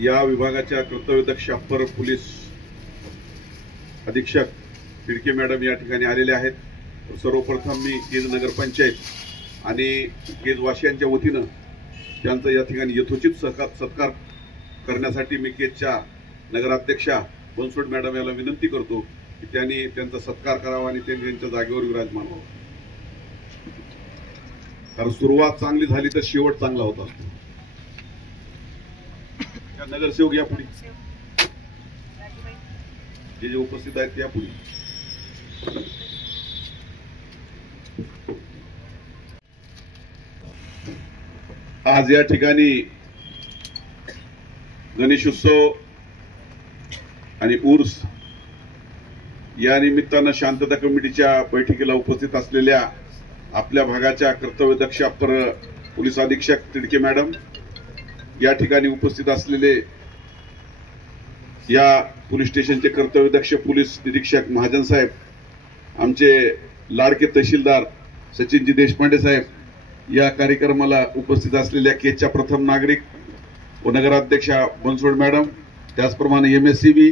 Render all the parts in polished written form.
या विभागाच्या कर्तव्यदक्ष upper police अधीक्षक तिडके मॅडम या ठिकाणी आलेले आहेत। सर्वप्रथम मी केज नगरपंचायत आणि केजवासियांच्या वतीनं त्यांचा या ठिकाणी यथोचित सत्कार करण्यासाठी मी केजच्या नगराध्यक्षा बनसोड मॅडम याला विनंती करतो की त्यांनी त्यांचा सत्कार करावा आणि त्यांनी त्यांच्या जागेवर विराजमान व्हावं। कारण सुरुवात चांगली झाली तर शेवट चांगला होत असतो। नगरसेवक या पुढे जे उपस्थित आहेत त्या पुढे आज या ठिकाणी गणेशोत्सव आणि उर्स या निमित्तानं शांतता कमिटीच्या बैठकीला उपस्थित असलेल्या आपल्या भागाच्या कर्तव्यदक्ष अप्पर पोलीस अधीक्षक तिडके मॅडम, या ठिकाणी उपस्थित असलेले या पोलीस स्टेशनचे कर्तव्यदक्ष पोलीस निरीक्षक महाजन साहेब, आमचे लाडके तहसीलदार सचिनजी देशपांडे साहेब, या कार्यक्रमाला उपस्थित असलेल्या केजच्या प्रथम नागरिक व नगराध्यक्षा बनसोड मॅडम, त्याचप्रमाणे MSCB,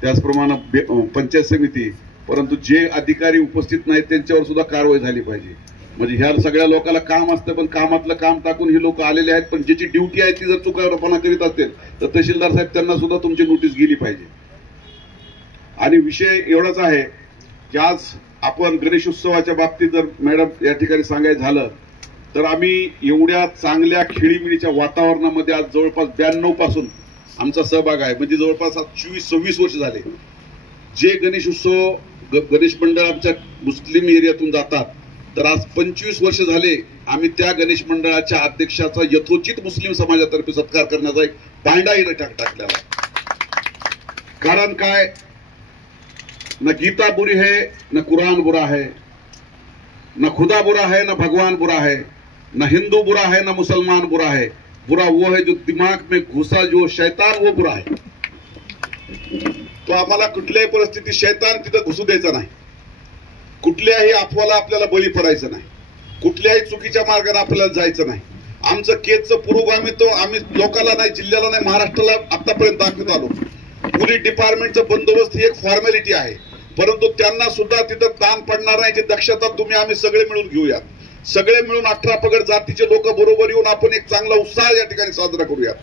त्याचप्रमाणे पंचायत समिती, परंतु जे अधिकारी उपस्थित नाहीत त्यांच्यावर सुद्धा कारवाई झाली पाहिजे। म्हणजे ह्या सगळ्या लोकांना काम असतं, पण कामातलं काम टाकून हे लोक आलेले आहेत, पण ज्याची ड्युटी आहे ती जर चुकारपणा करीत असतील तर तहसीलदार साहेब त्यांना सुद्धा तुमची नोटीस गेली पाहिजे। आणि विषय एवढाच आहे की आज आपण गणेशोत्सवाच्या बाबतीत जर मॅडम या ठिकाणी सांगायचं झालं तर आम्ही एवढ्या चांगल्या खेळीमेळीच्या वातावरणामध्ये आज जवळपास 92 पासून आमचा सहभाग आहे, म्हणजे जवळपास 24-26 वर्ष झाले। जे गणेशोत्सव गणेश मंडळ आमच्या मुस्लिम एरियातून जातात, तर आज 25 वर्ष झाले आम्ही त्या गणेश मंडळाच्या अध्यक्षाचा यथोचित मुस्लिम समाजातर्फे सत्कार करण्याचा एक पांडा टाकलेला। कारण काय, न गीता बुरी है, न कुरान बुरा है, न खुदा बुरा है, न भगवान बुरा है, न हिंदू बुरा है, न मुसलमान बुरा है, बुरा वो है जो दिमाग में घुसा, जो शैतान वो बुरा है। तो आम्हाला कुठल्याही परिस्थितीत शैतान तिथं घुसू द्यायचा नाही, कुठल्याही अफवाला आपल्याला बळी पडायचं नाही, कुठल्याही चुकीच्या मार्गाने आपल्याला जायचं नाही। आमचं केजचं पुरोगामित्व आम्ही लोकांना नाही, जिल्ह्याला नाही, महाराष्ट्राला आतापर्यंत दाखवत आलो। पोलीस डिपार्टमेंटचं बंदोबस्त ही एक फॉर्मॅलिटी आहे, परंतु त्यांना सुद्धा तिथं ताण पडणार नाही याची दक्षता तुम्ही आम्ही सगळे मिळून घेऊयात। सगळे मिळून 18 पगड जातीचे लोक बरोबर येऊन आपण एक चांगला उत्साह या ठिकाणी साजरा करूयात।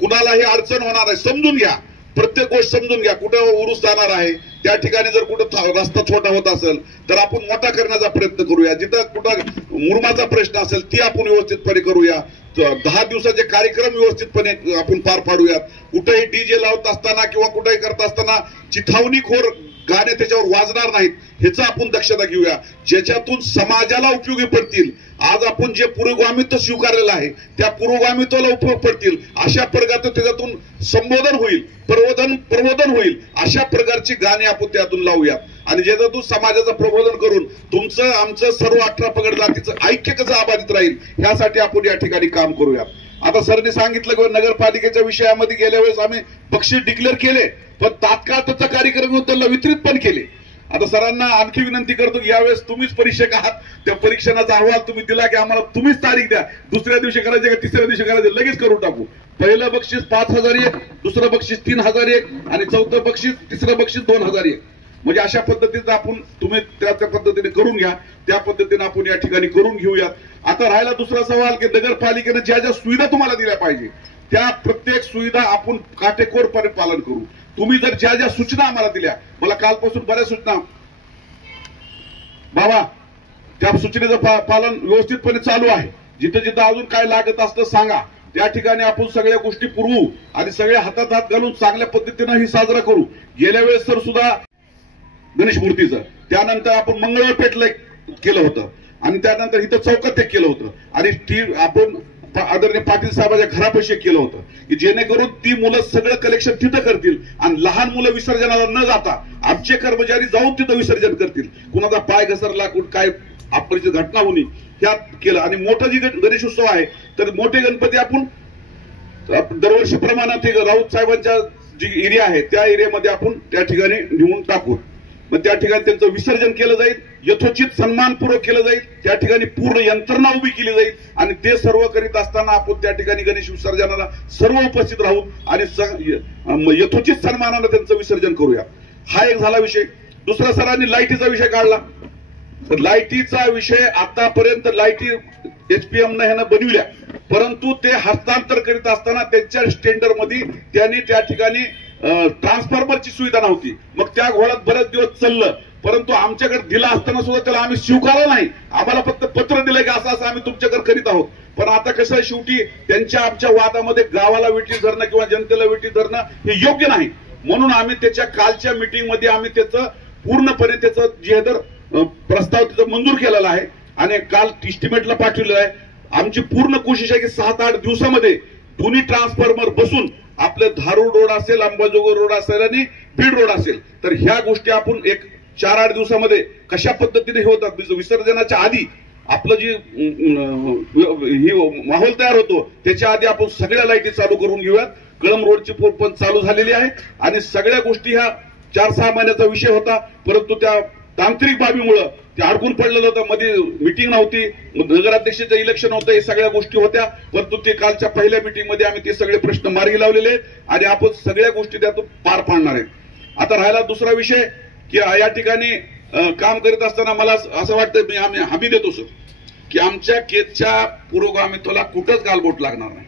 कुणालाही अडचण होणार आहे, समजून घ्या, प्रत्येक गोष्ट समजून घ्या। कुठं उरूस जाणार आहे त्या ठिकाणी जर कुठं रस्ता छोटा होत असेल तर आपण मोठा करण्याचा प्रयत्न करूया। जिथं कुठं मुरमाचा प्रश्न असेल ती आपण व्यवस्थितपणे करूया। 10 दिवसाचे कार्यक्रम व्यवस्थितपणे आपण पार पाडूयात। कुठेही DJ लावत असताना किंवा कुठेही करत असताना चिथावणीखोर गाणे त्याच्यावर वाजणार नाहीत, ह्याचं आपण दक्षता घेऊया, ज्याच्यातून समाजाला उपयोगी पडतील। आज आपण जे पुरोगामित्व स्वीकारलेलं आहे त्या पुरोगामित्वाला उपयोग पडतील अशा प्रकारचं त्याच्यातून संबोधन होईल, प्रबोधन होईल, अशा प्रकारची गाणी आपण त्यातून लावूयात आणि ज्याच्यातून समाजाचं प्रबोधन करून तुमचं आमचं सर्व 18 पगड जातीचं ऐक्य कसं अबाधित राहील यासाठी आपण या ठिकाणी काम करूयात। आता सरने सांगितलं की नगरपालिकेच्या विषयामध्ये गेल्या वेळेस आम्ही बक्षीस डिक्लेअर केले, पण तात्काळ त्याचा कार्यक्रम त्यांना वितरित पण केले। आता सरांना आणखी विनंती करतो, यावेळेस तुम्हीच परीक्षक आहात, त्या परीक्षणाचा अहवाल तुम्ही दिला की आम्हाला तुम्हीच तारीख द्या, दुसऱ्या दिवशी करायचे का तिसऱ्या दिवशी करायचे, लगेच करून टाकू। पहिलं बक्षीस 5001, दुसरं बक्षीस 3001 आणि चौथं बक्षीस, तिसरं बक्षीस 2001, म्हणजे अशा पद्धतीने आपण तुम्ही त्या पद्धतीने करून घ्या, त्या पद्धतीने आपण या ठिकाणी करून घेऊयात। आता राहिला दुसरा सवाल की नगरपालिकेने ज्या ज्या सुविधा तुम्हाला दिल्या पाहिजे त्या प्रत्येक सुविधा आपण काटेकोरपणे पालन करू। तुम्ही जर ज्या ज्या सूचना आम्हाला दिल्या, मला कालपासून बऱ्याच सूचना बाबा, त्या सूचनेचं पालन व्यवस्थितपणे चालू आहे। जिथं जिथं अजून काय लागत असतं सांगा, त्या ठिकाणी आपण सगळ्या गोष्टी पुरवू आणि सगळ्या हातात हात घालून चांगल्या पद्धतीनं ही साजरा करू। गेल्या वेळेस तर सुद्धा गणेश मूर्तीचं, त्यानंतर आपण मंगळवार पेठला केलं होतं आणि त्यानंतर इथं चौकात एक केलं होतं आणि आपण आदरणीय पाटील साहेबांच्या घरापाशी केलं होतं की जेणेकरून ती मुलं सगळं कलेक्शन तिथं करतील आणि लहान मुलं विसर्जनाला न जाता आमचे कर्मचारी जाऊन तिथं विसर्जन करतील। कुणाचा पाय घसरला, काय अपरिचित घटना होणी ह्यात केलं। आणि मोठा जी गणेशोत्सव आहे तर मोठे गणपती आपण दरवर्षीप्रमाणे राऊत साहेबांच्या जी एरिया आहे त्या एरियामध्ये आपण त्या ठिकाणी नेऊन टाकू। मग त्या ठिकाणी त्यांचं विसर्जन केलं जाईल, यथोचित सन्मानपूर्वक केलं जाईल, त्या ठिकाणी पूर्ण यंत्रणा उभी केली जाईल आणि ते सर्व करीत असताना आपण त्या ठिकाणी गणेश विसर्जनाला सर्व उपस्थित राहू आणि यथोचित सन्मानानं त्यांचं विसर्जन करूया. हा एक झाला विषय. दुसरा सरांनी लाईटीचा विषय काढला. तर लाईटीचा विषय आतापर्यंत लाईटी HPM ने ह्यानं बनविल्या, परंतु ते हस्तांतर करीत असताना त्यांच्या स्टँडर्ड मध्ये त्यांनी त्या ठिकाणी ट्रान्सफॉर्मरची सुविधा नव्हती. मग त्या घोळात बरेच दिवस चाललं, परंतु आमच्याकडे दिला असताना सुद्धा त्याला आम्ही स्वीकारलं नाही. आम्हाला फक्त पत्र दिलं की असं असं आम्ही तुमच्याकडे करीत आहोत. पण आता कसं आहे, शेवटी त्यांच्या आमच्या वादामध्ये गावाला विटी धरणं किंवा जनतेला विटी धरणं हे योग्य नाही. म्हणून आम्ही त्याच्या कालच्या मीटिंग मध्ये आम्ही त्याचं पूर्णपणे त्याचं जे प्रस्ताव त्याचा मंजूर केलेला आहे आणि काल इस्टिमेटला पाठवलेला आहे. आमची पूर्ण कोशिश आहे की 7-8 दिवसामध्ये दोन्ही ट्रान्सफॉर्मर बसून आपले धारूर रोड असेल, अंबाजोगाई रोड असेल आणि बीड रोड असेल, तर ह्या गोष्टी आपण एक 4-8 दिवसामध्ये कशा पद्धतीने होतात. विसर्जनाच्या आधी आपलं जी ही माहोल तयार होतो त्याच्या आधी आपण सगळ्या लाईटी चालू करून घेऊयात. कळंब रोडची पण चालू झालेली आहे आणि सगळ्या गोष्टी ह्या 4-6 महिन्याचा विषय होता, परंतु त्या तांत्रिक बाबीमुळे ते अडकून पडलेलं होतं. मध्ये मिटिंग नव्हती, नगराध्यक्षाचं इलेक्शन होतं, हे सगळ्या गोष्टी होत्या, परंतु ते कालच्या पहिल्या मिटिंग मध्ये आम्ही ते सगळे प्रश्न मार्गी लावलेले आहेत आणि आपण सगळ्या गोष्टी त्यातून पार पाडणार आहेत. आता राहिला दुसरा विषय की या ठिकाणी काम करीत असताना मला असं वाटतं, आम्ही हमी देतो सर की आमच्या केसच्या पुरोगामित्वाला कुठंच गालबोट लागणार नाही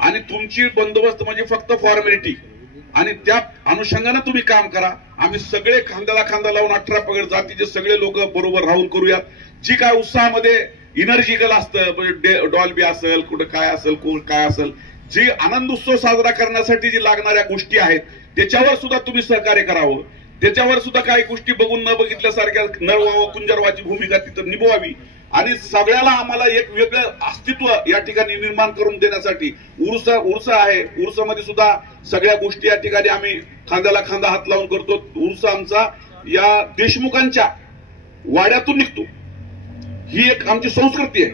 आणि तुमची बंदोबस्त म्हणजे फक्त फॉर्मॅलिटी आणि त्या अनुषंगाने तुम्ही काम करा. आम्ही सगळे खांद्याला खांदा लावून 18 पगड जातीचे सगळे लोक बरोबर राहून करूयात. जी काय उत्साहामध्ये इनर्जिकल असतं, म्हणजे डॉल्बी असेल, कुठं काय असेल, काय असेल, जी आनंद उत्सव साजरा करण्यासाठी जी लागणाऱ्या गोष्टी आहेत त्याच्यावर सुद्धा तुम्ही सहकार्य करावं. त्याच्यावर सुद्धा काही गोष्टी बघून न बघितल्यासारख्या नरवावं कुंजरवाची भूमिका तिथं निभवावी आणि सगळ्याला आम्हाला एक वेगळं अस्तित्व या ठिकाणी निर्माण करून देण्यासाठी उर्स आहे. उर्सामध्ये सुद्धा सगळ्या गोष्टी या ठिकाणी आम्ही खांद्याला खांदा हात लावून करतो. उर्स आमचा या देशमुखांच्या वाड्यातून निघतो, ही एक आमची संस्कृती आहे,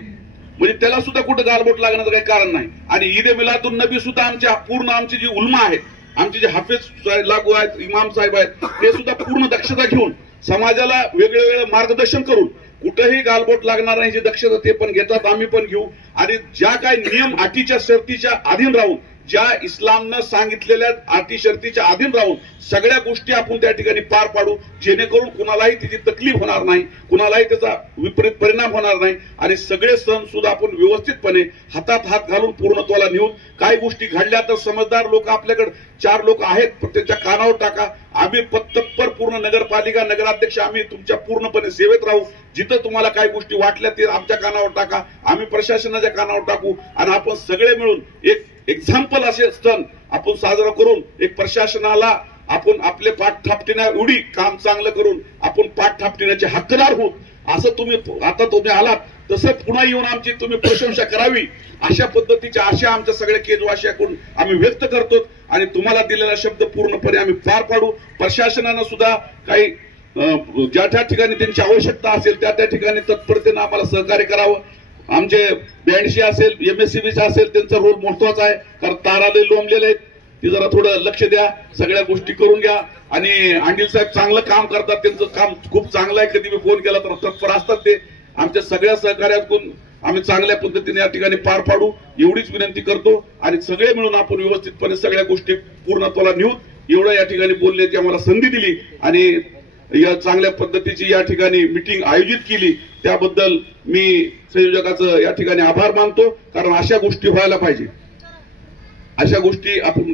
म्हणजे त्याला सुद्धा कुठं गालबोट लागण्याचं काही कारण नाही. आणि ईद ए मिलादुन नबी सुद्धा आमच्या पूर्ण आमची जी उलमा आहे, आमचे जे हाफिज लागू आहेत, इमाम साहेब आहेत, ते सुद्धा पूर्ण दक्षता घेऊन समाजाला वेगवेगळं मार्गदर्शन करून कुठेही गालबोट लागणार नाही, जी दक्षता ते पण घेतात, आम्ही पण घेऊ. आणि ज्या काही नियम अटीच्या शर्तीच्या अधीन राहून, ज्या इस्लामनं सांगितलेल्या अटी शर्तीच्या अधीन राहून सगळ्या गोष्टी आपण त्या ठिकाणी पार पाडू, जेणेकरून कुणालाही त्याची तकलीफ होणार नाही, कुणालाही त्याचा विपरीत परिणाम होणार नाही आणि सगळे सण सुद्धा आपण व्यवस्थितपणे हातात हात घालून पूर्णत्वाला नेऊन. काही गोष्टी घडल्या तर समजदार लोक आपल्याकडे 4 लोक आहेत, प्रत्येकच्या कानावर टाका. आम्ही तत्पर पूर्ण नगरपालिका नगराध्यक्ष आम्ही तुमच्या पूर्णपणे सेवेत राहू. जिथं तुम्हाला काही गोष्टी वाटल्या ते आमच्या कानावर टाका, आम्ही प्रशासनाच्या कानावर टाकू आणि आपण सगळे मिळून एक एक्झाम्पल असे सण आपण साजरा करून एक प्रशासनाला आपण आपले पाठ थापटिण्या एवढी काम चांगलं करून आपण पाठ थापटिण्याचे हक्कदार होऊ. असं तुम्ही आलात तसं पुन्हा येऊन आमची तुम्ही प्रशंसा करावी, अशा पद्धतीच्या आशा आमच्या सगळ्या केजवासियाकडून आम्ही व्यक्त करतो आणि तुम्हाला दिलेला शब्द पूर्णपणे आम्ही पार पाडू. प्रशासनानं सुद्धा काही ज्या त्या ठिकाणी त्यांची आवश्यकता असेल त्या ठिकाणी तत्परतेनं आम्हाला सहकार्य करावं. आमचे बँडशी असेल, MSCBचा असेल, त्यांचा रोल महत्वाचा आहे, कारण ताराले लोंबलेले आहेत, ते जरा थोडं लक्ष द्या, सगळ्या गोष्टी करून घ्या. आणि अंडील साहेब चांगलं काम करतात, त्यांचं काम खूप चांगलं आहे, कधी मी फोन केला तर तत्पर असतात ते. आमच्या सगळ्या सहकार्यातून आम्ही चांगल्या पद्धतीने या ठिकाणी पार पाडू एवढीच विनंती करतो आणि सगळे मिळून आपण व्यवस्थितपणे सगळ्या गोष्टी पूर्णत्वाला नेऊन एवढं या ठिकाणी बोलण्याची आम्हाला संधी दिली आणि या चांगल्या पद्धतीची या ठिकाणी मीटिंग आयोजित केली, त्याबद्दल मी संयोजकाचं या ठिकाणी आभार मानतो. कारण अशा गोष्टी व्हायला पाहिजे, अशा गोष्टी आपण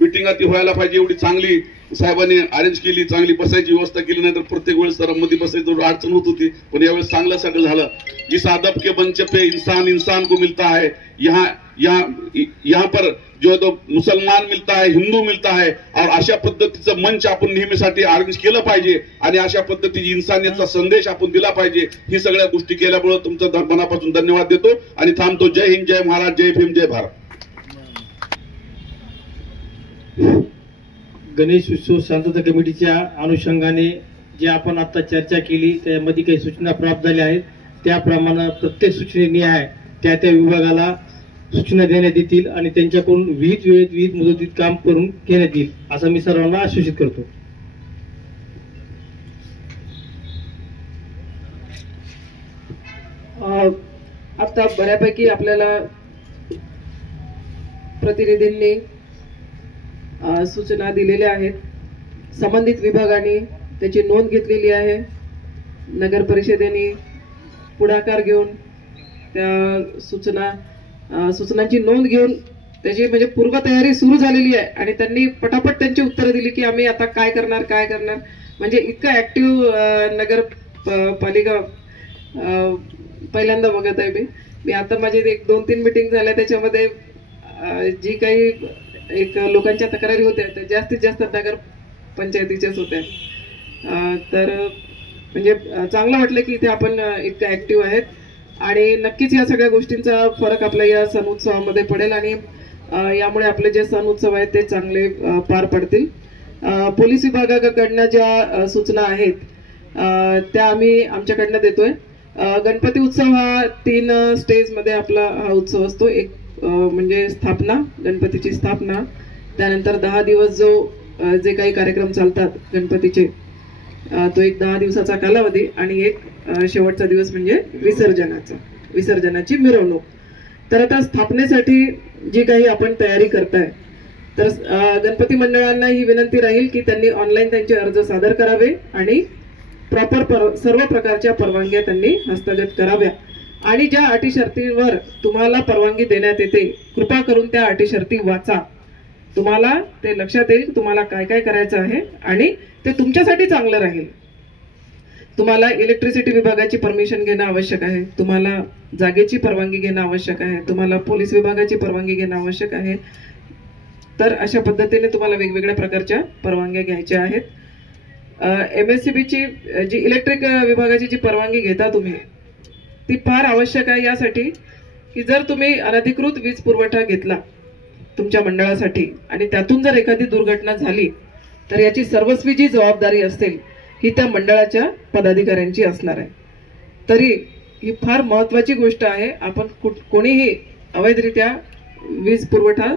मीटिंगात व्हायला पाहिजे. एवढी चांगली साहेबांनी अरेंज केली, चांगली बसायची व्यवस्था केली, नाही तर प्रत्येक वेळेस मध्ये बसायचं अडचण होत होती, पण यावेळेस चांगलं सगळं झालं. इस अदब के मंच पे इंसान इंसान को मिलता है, यहाँ पर जो है तो मुसलमान मिलता है, हिंदू मिलता है, और अशा पद्धतीचं मंच आपण नेहमीसाठी अरेंज केलं पाहिजे आणि अशा पद्धतीची इन्सानियतचा संदेश आपण दिला पाहिजे. ही सगळ्या गोष्टी केल्यामुळे तुमचा मनापासून धन्यवाद देतो आणि थांबतो. जय हिंद, जय महाराज, जय भीम, जय भारत. गणेश उत्सव शांतता कमिटीच्या अनुषंगाने जे आपण आता चर्चा केली त्यामध्ये काही सूचना प्राप्त झाल्या आहेत, त्याप्रमाणे प्रत्येक सूचनेनिहाय त्या त्या विभागाला सूचना देण्यात येतील आणि त्यांच्याकडून विहित वेळेत विहित मुदतीत काम करून घेण्यात येईल असं मी सर्वांना आश्वासित करतो. आता बऱ्यापैकी आपल्याला प्रतिनिधींनी सूचना दिलेल्या आहेत. संबंधित विभागाने त्याची नोंद घेतलेली आहे. नगर परिषदेने पुढाकार घेऊन त्या सूचनांची नोंद घेऊन त्याची म्हणजे पूर्वतयारी सुरू झालेली आहे आणि त्यांनी पटापट त्यांची उत्तरं दिली की आम्ही आता काय करणार. म्हणजे इतकं ऍक्टिव्ह नगर पालिका पहिल्यांदा बघत आहे मी आता माझे 1-2-3 मीटिंग झाल्या त्याच्यामध्ये जी काही एक लोकांच्या तक्रारी होत्या त्या जास्तीत जास्त नगर पंचायतीच्याच होत्या. तर म्हणजे चांगलं वाटलं की इथे आपण इतकं ऍक्टिव्ह आहेत आणि नक्कीच या सगळ्या गोष्टींचा फरक आपल्या या सण उत्सवामध्ये पडेल आणि यामुळे आपले जे सण उत्सव आहेत ते चांगले पार पडतील. पोलीस विभागाकडनं ज्या सूचना आहेत त्या आम्ही आमच्याकडनं देतोय. गणपती उत्सव हा 3 स्टेजमध्ये आपला हा उत्सव असतो. एक म्हणजे स्थापना, गणपतीची स्थापना, त्यानंतर 10 दिवस जे काही कार्यक्रम चालतात गणपतीचे तो एक 10 दिवसाचा कालावधी आणि एक शेवटचा दिवस म्हणजे विसर्जनाची मिरवणूक. तर आता स्थापनेसाठी जी काही आपण तयारी करताय तर गणपती मंडळांना ही विनंती राहील की त्यांनी ऑनलाईन त्यांचे अर्ज सादर करावे आणि प्रॉपर सर्व प्रकारच्या परवानग्या त्यांनी हस्तगत कराव्या आणि ज्या अटी शर्तींवर तुम्हाला परवानगी देण्यात येते कृपा करून त्या अटी शर्ती वाचा. तुम्हाला ते लक्षात येईल तुम्हाला काय काय करायचं आहे आणि ते तुमच्यासाठी चांगलं राहील. तुम्हाला इलेक्ट्रिसिटी विभागाची परमिशन घेणं आवश्यक आहे. तुम्हाला जागेची परवानगी घेणं आवश्यक आहे. तुम्हाला पोलीस विभागाची परवानगी घेणं आवश्यक आहे. तर अशा पद्धतीने तुम्हाला वेगवेगळ्या प्रकारच्या परवानग्या घ्यायच्या आहेत. MSCBची जी इलेक्ट्रिक विभागाची जी परवानगी घेता तुम्ही ती फार आवश्यक आहे यासाठी की जर तुम्ही अनधिकृत वीज पुरवठा घेतला तुमच्या मंडळासाठी आणि त्यातून जर एखादी दुर्घटना झाली तर याची सर्वस्वी जी जबाबदारी असेल ही त्या मंडळाच्या पदाधिकाऱ्यांची असणार आहे. तरी ही फार महत्त्वाची गोष्ट आहे. आपण कोणीही अवैधरित्या वीज पुरवठा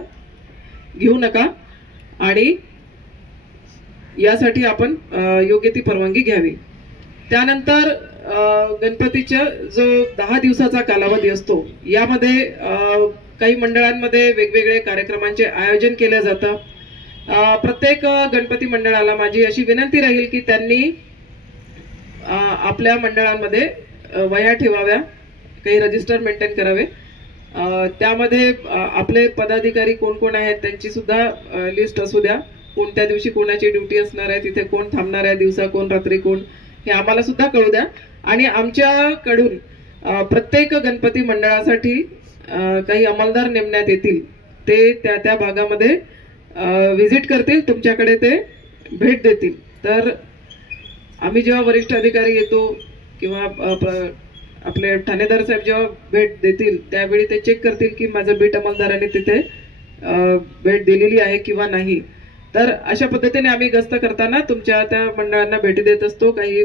घेऊ नका आणि यासाठी आपण योग्य ती परवानगी घ्यावी. त्यानंतर गणपतीच्या जो 10 दिवसाचा कालावधी असतो यामध्ये काही मंडळांमध्ये वेगवेगळे कार्यक्रमांचे आयोजन केले जातं. प्रत्येक गणपती मंडळाला माझी अशी विनंती राहील की त्यांनी आपल्या मंडळांमध्ये वह्या ठेवाव्या, काही रजिस्टर मेंटेन करावे. त्यामध्ये आपले पदाधिकारी कोण कोण आहेत त्यांची सुद्धा लिस्ट असू द्या. कोणत्या दिवशी कोणाची ड्युटी असणार आहे, तिथे कोण थांबणार आहे, दिवसा कोण रात्री कोण, हे आम्हाला सुद्धा कळू द्या. आणि आमच्याकडून प्रत्येक गणपती मंडळासाठी काही अंमलदार नेमण्यात येतील. ते त्या भागामध्ये व्हिजिट करतील, तुमच्याकडे ते भेट देतील. तर आम्ही जेव्हा वरिष्ठ अधिकारी येतो किंवा आपले ठाणेदार साहेब जेव्हा भेट देतील त्यावेळी ते चेक करतील की माझं बीट अंमलदाराने तिथे भेट दिलेली आहे किंवा नाही. तर अशा पद्धतीने आम्ही गस्त करताना तुमच्या त्या मंडळांना भेटी देत असतो. काही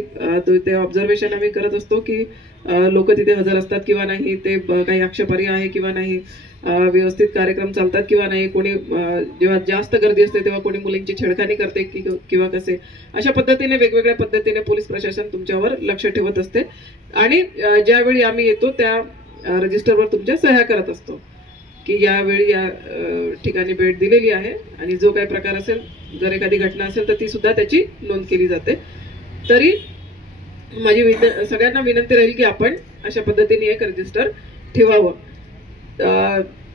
ते ऑब्झर्वेशन आम्ही करत असतो की लोक तिथे हजर असतात किंवा नाही, ते काही आक्षेपार्ह आहे किंवा नाही, व्यवस्थित कार्यक्रम चालतात किंवा नाही, कोणी जेव्हा जास्त गर्दी असते तेव्हा कोणी मुलींची छेडखानी करते किंवा कसे. अशा पद्धतीने वेगवेगळ्या पद्धतीने पोलीस प्रशासन तुमच्यावर लक्ष ठेवत असते आणि ज्यावेळी आम्ही येतो त्या रजिस्टरवर तुमच्या सह्या करत असतो की यावेळी या ठिकाणी भेट दिलेली आहे आणि जो काही प्रकार असेल, जर एखादी घटना असेल तर ती सुद्धा त्याची नोंद केली जाते. तरी माझी सगळ्यांना विनंती राहील की आपण अशा पद्धतीने एक रजिस्टर ठेवावं.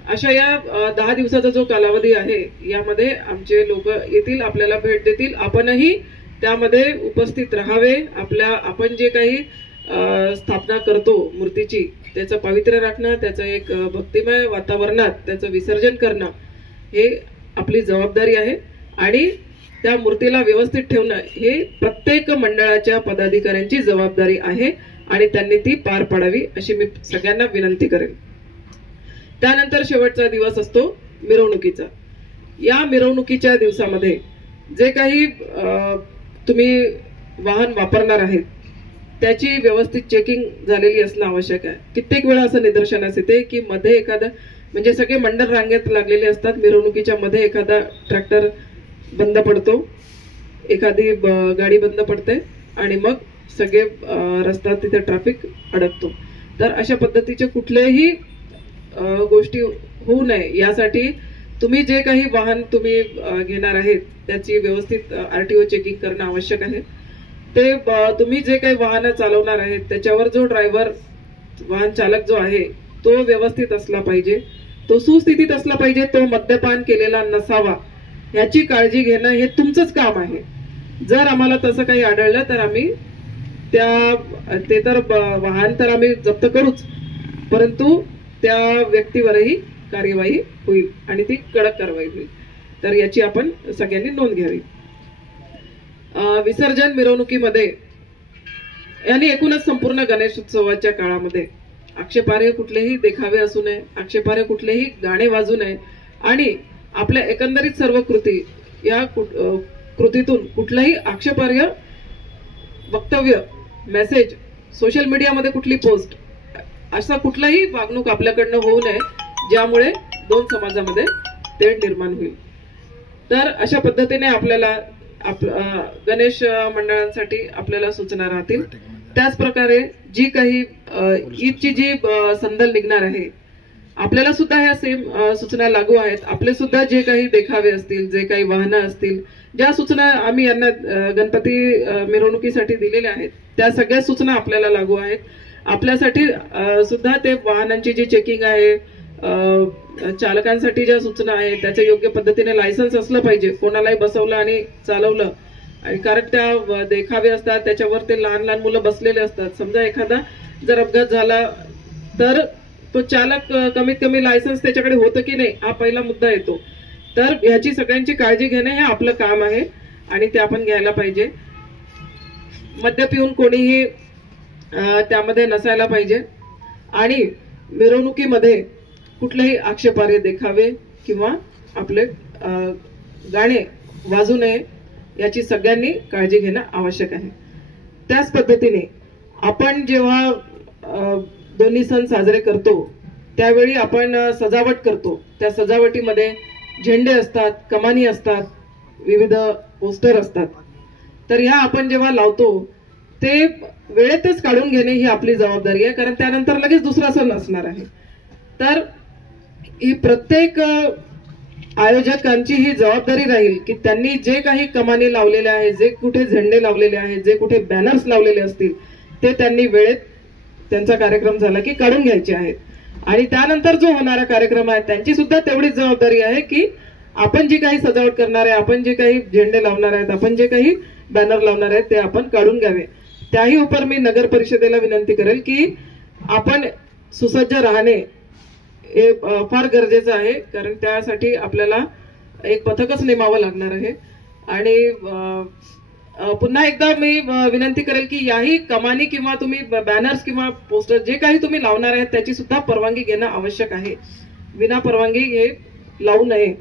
अशा या 10 दिवसाचा जो कालावधी आहे यामध्ये आमचे लोक येतील, आपल्याला भेट देतील. आपणही त्यामध्ये उपस्थित राहावे. आपण जे काही स्थापना करतो मूर्तीची त्याचं पावित्र्य राखणं, त्याचं एक भक्तिमय वातावरणात त्याचं विसर्जन करणं हे आपली जबाबदारी आहे आणि त्या मूर्तीला व्यवस्थित ठेवणं हे प्रत्येक मंडळाच्या पदाधिकाऱ्यांची जबाबदारी आहे आणि त्यांनी ती पार पाडावी अशी मी सगळ्यांना विनंती करेन. त्यानंतर शेवटचा दिवस असतो मिरवणुकीचा. या मिरवणुकीच्या दिवसामध्ये जे काही तुम्ही वाहन वापरणार आहेत त्याची व्यवस्थित चेकिंग झालेली असणं आवश्यक आहे. कित्येक वेळा असं निदर्शनास येते की मध्ये एखादा म्हणजे सगळे मंडळ रांगेत लागलेले असतात, मिरवणुकीच्या मध्ये एखादा ट्रॅक्टर बंद पडतो, एखादी गाडी बंद पडते आणि मग सगळे रस्ता तिथे ट्रॅफिक अडकतो. तर अशा पद्धतीचे कुठलेही गोष्टी होऊ नये यासाठी तुम्ही जे काही वाहन तुम्ही घेणार आहेत त्याची व्यवस्थित RTO चेकिंग करणं आवश्यक आहे. ते तुम्ही जे काही वाहन चालवणार आहेत त्याच्यावर जो ड्रायव्हर वाहन चालक जो आहे तो व्यवस्थित असला पाहिजे, तो सुस्थितीत असला पाहिजे, तो मद्यपान केलेला नसावा याची काळजी घेणं हे तुमचंच काम आहे. जर आम्हाला तसं काही आढळलं तर आम्ही ते तर वाहन तर आम्ही जप्त करूच, परंतु त्या व्यक्तीवरही कार्यवाही होईल आणि ती कडक कारवाई होईल. तर याची आपण सगळ्यांनी नोंद घ्यावी. विसर्जन मिरवणुकीमध्ये यांनी एकूणच संपूर्ण गणेशोत्सवाच्या काळामध्ये आक्षेपार्ह कुठलेही देखावे असू नये, आक्षेपार्ह कुठलेही गाणे वाजू नये आणि आपल्या एकंदरीत सर्व कृती या कृतीतून कुठलाही आक्षेपार्ह वक्तव्य, मेसेज, सोशल मीडियामध्ये कुठली पोस्ट असा कुठलाही वागणूक आपल्याकडनं होऊ नये ज्यामुळे दोन समाजामध्ये तेढ निर्माण होईल. तर अशा पद्धतीने आपल्याला गणेश मंडळांसाठी आपल्याला सूचना राहतील. त्याच प्रकारे जी काही ईदची जी संदल निघणार आहे आपल्याला सुद्धा ह्या सेम सूचना लागू आहेत. आपले सुद्धा जे काही देखावे असतील, जे काही वाहनं असतील, ज्या सूचना आम्ही यांना गणपती मिरवणुकीसाठी दिलेल्या आहेत त्या सगळ्या सूचना आपल्याला लागू आहेत. आपल्यासाठी सुद्धा ते वाहनांची जी चेकिंग आहे, चालकांसाठी ज्या सूचना आहेत त्याच्या योग्य पद्धतीने लायसन्स असलं पाहिजे. कोणालाही बसवलं आणि चालवलं आणि कारण त्या देखावे असतात त्याच्यावर ते लहान लहान मुलं बसलेले असतात. समजा एखादा जर अपघात झाला तर तो चालक कमीत कमी लायसन्स त्याच्याकडे होतं की नाही हा पहिला मुद्दा येतो. तर ह्याची सगळ्यांची काळजी घेणे हे आपलं काम आहे आणि ते आपण घ्यायला पाहिजे. मद्य पिऊन कोणीही त्यामध्ये नसायला पाहिजे आणि मिरवणुकीमध्ये कुठलेही आक्षेपार्ह देखावे किंवा आपले गाणे वाजू नये याची सगळ्यांनी काळजी घेणं आवश्यक आहे. त्याच पद्धतीने आपण जेव्हा दोन्ही सण साजरे करतो त्यावेळी आपण सजावट करतो. त्या सजावटीमध्ये झेंडे असतात, कमानी असतात, विविध पोस्टर असतात. तर ह्या आपण जेव्हा लावतो ते वेळेतच काढून घेणे ही आपली जबाबदारी आहे, कारण त्यानंतर लगेच दुसरा सण असणार आहे. तर ही प्रत्येक आयोजकांची ही जबाबदारी राहील की त्यांनी जे काही कमानी लावलेल्या आहेत, जे कुठे झेंडे लावलेले आहेत, जे कुठे बॅनर्स लावलेले असतील ते त्यांनी वेळेत त्यांचा कार्यक्रम झाला की काढून घ्यायचे आहेत. आणि त्यानंतर जो होणारा कार्यक्रम आहे त्यांची सुद्धा तेवढीच जबाबदारी आहे की आपण जी काही सजावट करणार आहे, आपण जे काही झेंडे लावणार आहेत, आपण जे काही बॅनर लावणार आहेत ते आपण काढून घ्यावे. त्याही उपर मी नगर परिषदेला विनंती करेल की आपण सुसज्ज राहणे हे फार गरजेचं आहे, कारण त्यासाठी आपल्याला एक पथकच नेमावं लागणार आहे. आणि पुन्हा एकदा मी विनंती करेल की याही कमानी किंवा तुम्ही बॅनर्स किंवा पोस्टर जे काही तुम्ही लावणार आहेत त्याची सुद्धा परवानगी घेणं आवश्यक आहे. विना परवानगी हे लावू नये.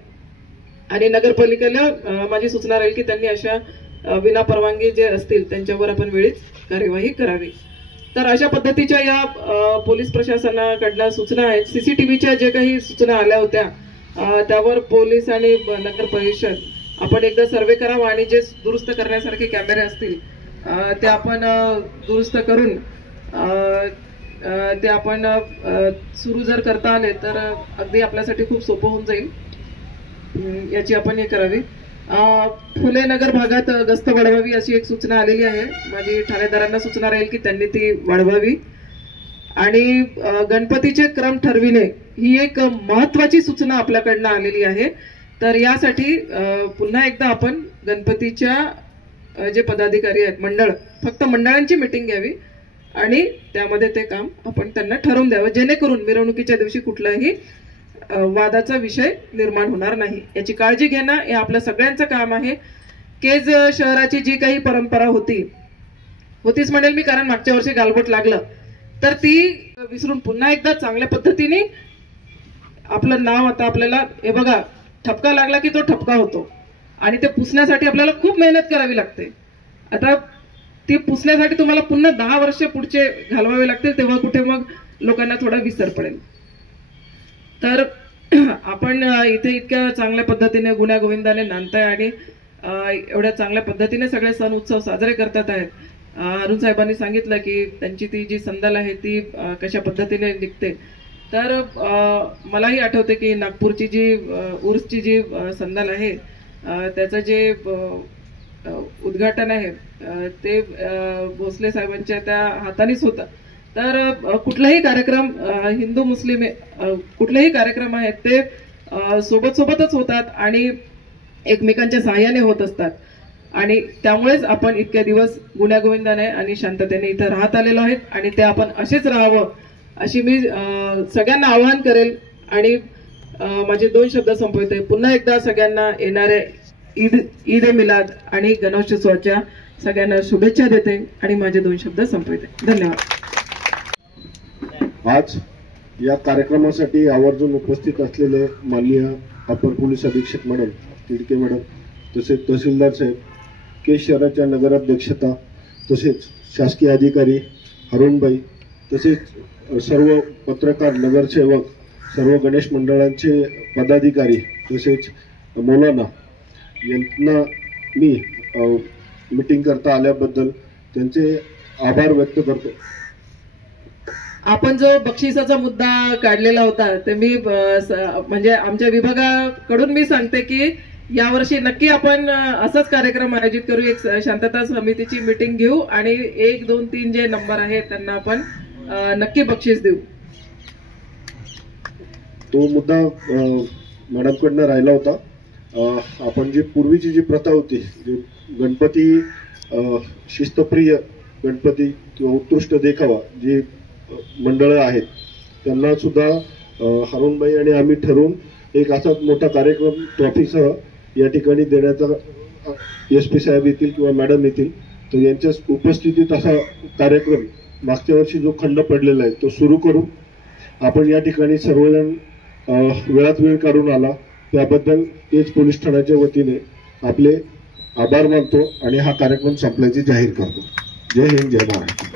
आणि नगरपालिकेला माझी सूचना राहील की त्यांनी अशा विना परवानगी जे असतील त्यांच्यावर आपण वेळीच कार्यवाही करावी. तर अशा पद्धतीच्या या पोलीस प्रशासनाकडल्या सूचना आहेत. CCTVच्या जे काही सूचना आल्या होत्या त्यावर पोलीस आणि नगर परिषद आपण एकदा सर्वे करावा आणि जे दुरुस्त करण्यासारखे कॅमेरे असतील ते आपण दुरुस्त करून ते आपण सुरू जर करता आले तर अगदी आपल्यासाठी खूप सोपं होऊन जाईल. याची आपण हे करावी. फुले नगर भागात गस्त वाढवावी अशी एक सूचना आलेली आहे. माझी ठाणेदारांना सूचना राहील की त्यांनी ती वाढवावी. आणि गणपतीचे क्रम ठरविणे ही एक महत्वाची सूचना आपल्याकडनं आलेली आहे. तर यासाठी पुन्हा एकदा आपण गणपतीच्या जे पदाधिकारी आहेत मंडळ, फक्त मंडळांची मीटिंग घ्यावी आणि त्यामध्ये ते काम आपण त्यांना ठरवून द्यावं, जेणेकरून मिरवणुकीच्या दिवशी कुठलाही वादाचा विषय निर्माण होणार नाही. याची काळजी घेणं हे आपलं सगळ्यांचं काम आहे. केज शहराची जी काही परंपरा होतीच म्हणेल मी, कारण मागच्या वर्षी गालबोट लागलं, तर ती विसरून पुन्हा एकदा चांगल्या पद्धतीने आपलं नाव, आता आपल्याला हे बघा ठपका लागला की तो ठपका होतो आणि ते पुसण्यासाठी आपल्याला खूप मेहनत करावी लागते. आता ती पुसण्यासाठी तुम्हाला पुन्हा 10 वर्ष पुढचे घालवावे लागतील, तेव्हा कुठे मग लोकांना थोडा विसर पडेल. तर आपण इथे इतक्या चांगल्या पद्धतीने गुण्यागोविंदाने नांदताय आणि एवढ्या चांगल्या पद्धतीने सगळे सण उत्सव साजरे करतात आहेत. अरुण साहेबांनी सांगितलं की त्यांची ती जी संदल आहे ती कशा पद्धतीने निघते. तर मलाही आठवते की नागपूरची जी उर्सची जी संदल आहे त्याचं जे उद्घाटन आहे ते भोसले साहेबांच्या त्या हातानेच होतं. तर कुठलाही कार्यक्रम हिंदू मुस्लिम कुठलेही कार्यक्रम आहेत ते सोबत सोबतच होतात आणि एकमेकांच्या सहाय्याने होत असतात. आणि त्यामुळेच आपण इतके दिवस गुण्यागोविंदाने आणि शांततेने इथं राहत आलेलो आहेत आणि ते आपण असेच राहावं अशी मी सगळ्यांना आवाहन करेल. आणि माझे 2 शब्द संपवते. पुन्हा एकदा सगळ्यांना येणाऱ्या ईद ए मिलाद आणि गणेशोत्सवाच्या सगळ्यांना शुभेच्छा देते आणि माझे 2 शब्द संपवते. धन्यवाद. आज या कार्यक्रमासाठी आवर्जून उपस्थित असलेले माननीय अपर पोलीस अधीक्षक मॅडम, तिडके मॅडम, तसेच तहसीलदार साहेब, केज शहराच्या नगराध्यक्षता, तसेच शासकीय अधिकारी अरुणबाई, तसेच सर्व पत्रकार, नगरसेवक, सर्व गणेश मंडळांचे पदाधिकारी, तसेच मौलाना यांना मी मीटिंग करता आल्याबद्दल त्यांचे आभार व्यक्त करतो. आपण जो बक्षिसाचा मुद्दा काढलेला होता ते मी म्हणजे आमच्या विभागाकडून मी सांगते की यावर्षी नक्की आपण असाच कार्यक्रम आयोजित करू. एक शांतता समितीची मीटिंग घेऊ आणि 1, 2, 3 जे नंबर आहेत त्यांना आपण नक्की बक्षीस देऊ. तो मुद्दा मॅडमकडनं राहिला होता. आपण जी पूर्वीची जी प्रथा होती, जी गणपती शिस्तप्रिय गणपती किंवा उत्कृष्ट देखावा जी मंडळं आहेत त्यांना सुद्धा अरुणबाई आणि आम्ही ठरवून एक असा मोठा कार्यक्रम ट्रॉफीसह या ठिकाणी देण्याचा SP साहेब येतील किंवा मॅडम येतील तर यांच्या उपस्थितीत असा कार्यक्रम मागच्या वर्षी जो खंड पडलेला आहे तो सुरू करू. आपण या ठिकाणी सर्वजण वेळात वेळ काढून आला त्याबद्दल केज पोलीस ठाण्याच्या वतीने आपले आभार मानतो आणि हा कार्यक्रम संपल्याचे जाहीर करतो. जय हिंद, जय महाराष्ट्र.